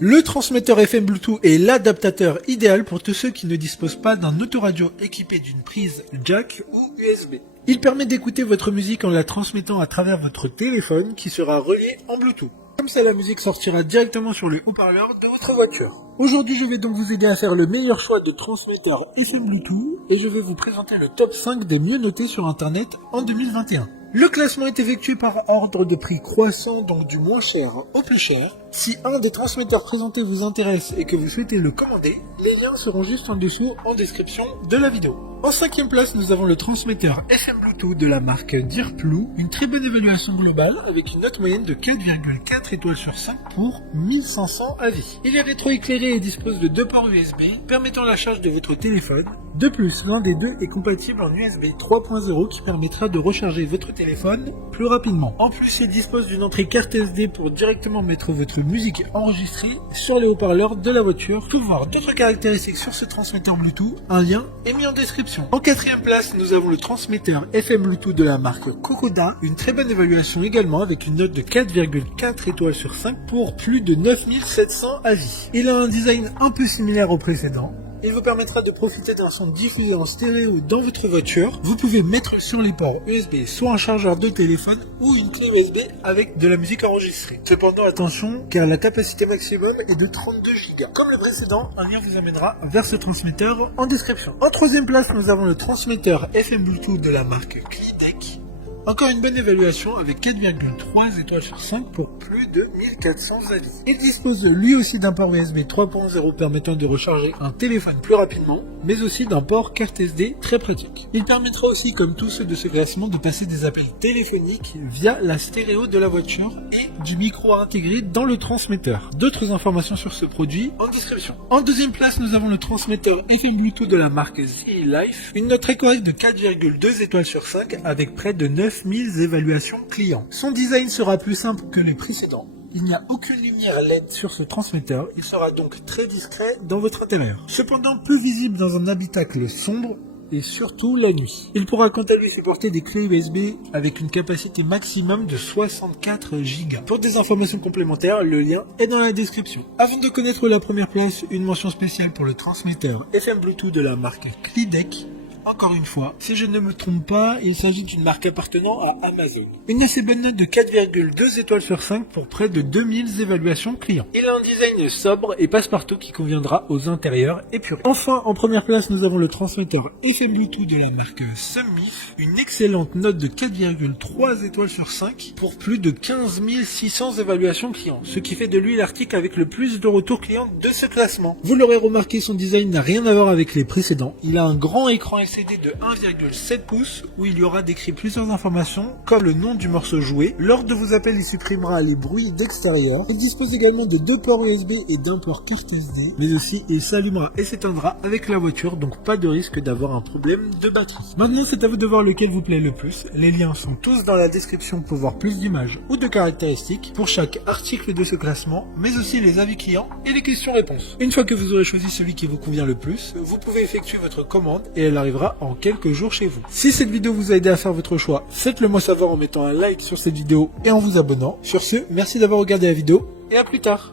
Le transmetteur FM Bluetooth est l'adaptateur idéal pour tous ceux qui ne disposent pas d'un autoradio équipé d'une prise jack ou USB. Il permet d'écouter votre musique en la transmettant à travers votre téléphone qui sera relié en Bluetooth. Comme ça, la musique sortira directement sur les haut-parleurs de votre voiture. Aujourd'hui, je vais donc vous aider à faire le meilleur choix de transmetteur FM Bluetooth et je vais vous présenter le top 5 des mieux notés sur Internet en 2021. Le classement est effectué par ordre de prix croissant, donc du moins cher au plus cher. Si un des transmetteurs présentés vous intéresse et que vous souhaitez le commander, les liens seront juste en dessous en description de la vidéo. En 5e place, nous avons le transmetteur FM Bluetooth de la marque Dirplu, une très bonne évaluation globale avec une note moyenne de 4,4 étoiles sur 5 pour 1500 avis. Il est rétroéclairé et dispose de 2 ports USB permettant la charge de votre téléphone. De plus, l'un des deux est compatible en USB 3.0 qui permettra de recharger votre téléphone plus rapidement. En plus, il dispose d'une entrée carte SD pour directement mettre votre musique enregistrée sur les haut-parleurs de la voiture. Pour voir d'autres caractéristiques sur ce transmetteur Bluetooth, un lien est mis en description. En 4e place, nous avons le transmetteur FM Bluetooth de la marque Kokoda, une très bonne évaluation également avec une note de 4,4 étoiles sur 5 pour plus de 9700 avis. Il a un design un peu similaire au précédent. Il vous permettra de profiter d'un son diffusé en stéréo dans votre voiture. Vous pouvez mettre sur les ports USB soit un chargeur de téléphone ou une clé USB avec de la musique enregistrée. Cependant attention, car la capacité maximum est de 32 Go. Comme le précédent, un lien vous amènera vers ce transmetteur en description. En 3e place, nous avons le transmetteur FM Bluetooth de la marque Klidec. Encore une bonne évaluation avec 4,3 étoiles sur 5 pour plus de 1400 avis. Il dispose lui aussi d'un port USB 3.0 permettant de recharger un téléphone plus rapidement, mais aussi d'un port carte SD très pratique. Il permettra aussi, comme tous ceux de ce classement, de passer des appels téléphoniques via la stéréo de la voiture et du micro intégré dans le transmetteur. D'autres informations sur ce produit en description. En 2e place, nous avons le transmetteur FM Bluetooth de la marque Z-Life, une note très correcte de 4,2 étoiles sur 5 avec près de 9000 évaluations clients. Son design sera plus simple que les précédents. Il n'y a aucune lumière LED sur ce transmetteur, il sera donc très discret dans votre intérieur. Cependant plus visible dans un habitacle sombre et surtout la nuit. Il pourra quant à lui supporter des clés USB avec une capacité maximum de 64 Go. Pour des informations complémentaires, le lien est dans la description. Avant de connaître la première place, une mention spéciale pour le transmetteur FM Bluetooth de la marque Klidec. Encore une fois, si je ne me trompe pas, il s'agit d'une marque appartenant à Amazon. Une assez bonne note de 4,2 étoiles sur 5 pour près de 2000 évaluations clients. Il a un design sobre et passe-partout qui conviendra aux intérieurs épurés. Enfin, en première place, nous avons le transmetteur FM Bluetooth de la marque Summif, une excellente note de 4,3 étoiles sur 5 pour plus de 15 600 évaluations clients, ce qui fait de lui l'article avec le plus de retours clients de ce classement. Vous l'aurez remarqué, son design n'a rien à voir avec les précédents. Il a un grand écran LCD de 1,7 pouces où il y aura décrit plusieurs informations comme le nom du morceau joué. Lors de vos appels, il supprimera les bruits d'extérieur. Il dispose également de 2 ports USB et d'un port carte SD, mais aussi il s'allumera et s'éteindra avec la voiture, donc pas de risque d'avoir un problème de batterie. Maintenant, c'est à vous de voir lequel vous plaît le plus. Les liens sont tous dans la description pour voir plus d'images ou de caractéristiques pour chaque article de ce classement, mais aussi les avis clients et les questions-réponses. Une fois que vous aurez choisi celui qui vous convient le plus, vous pouvez effectuer votre commande et elle arrivera en quelques jours chez vous. Si cette vidéo vous a aidé à faire votre choix, faites-le moi savoir en mettant un like sur cette vidéo et en vous abonnant. Sur ce, merci d'avoir regardé la vidéo et à plus tard.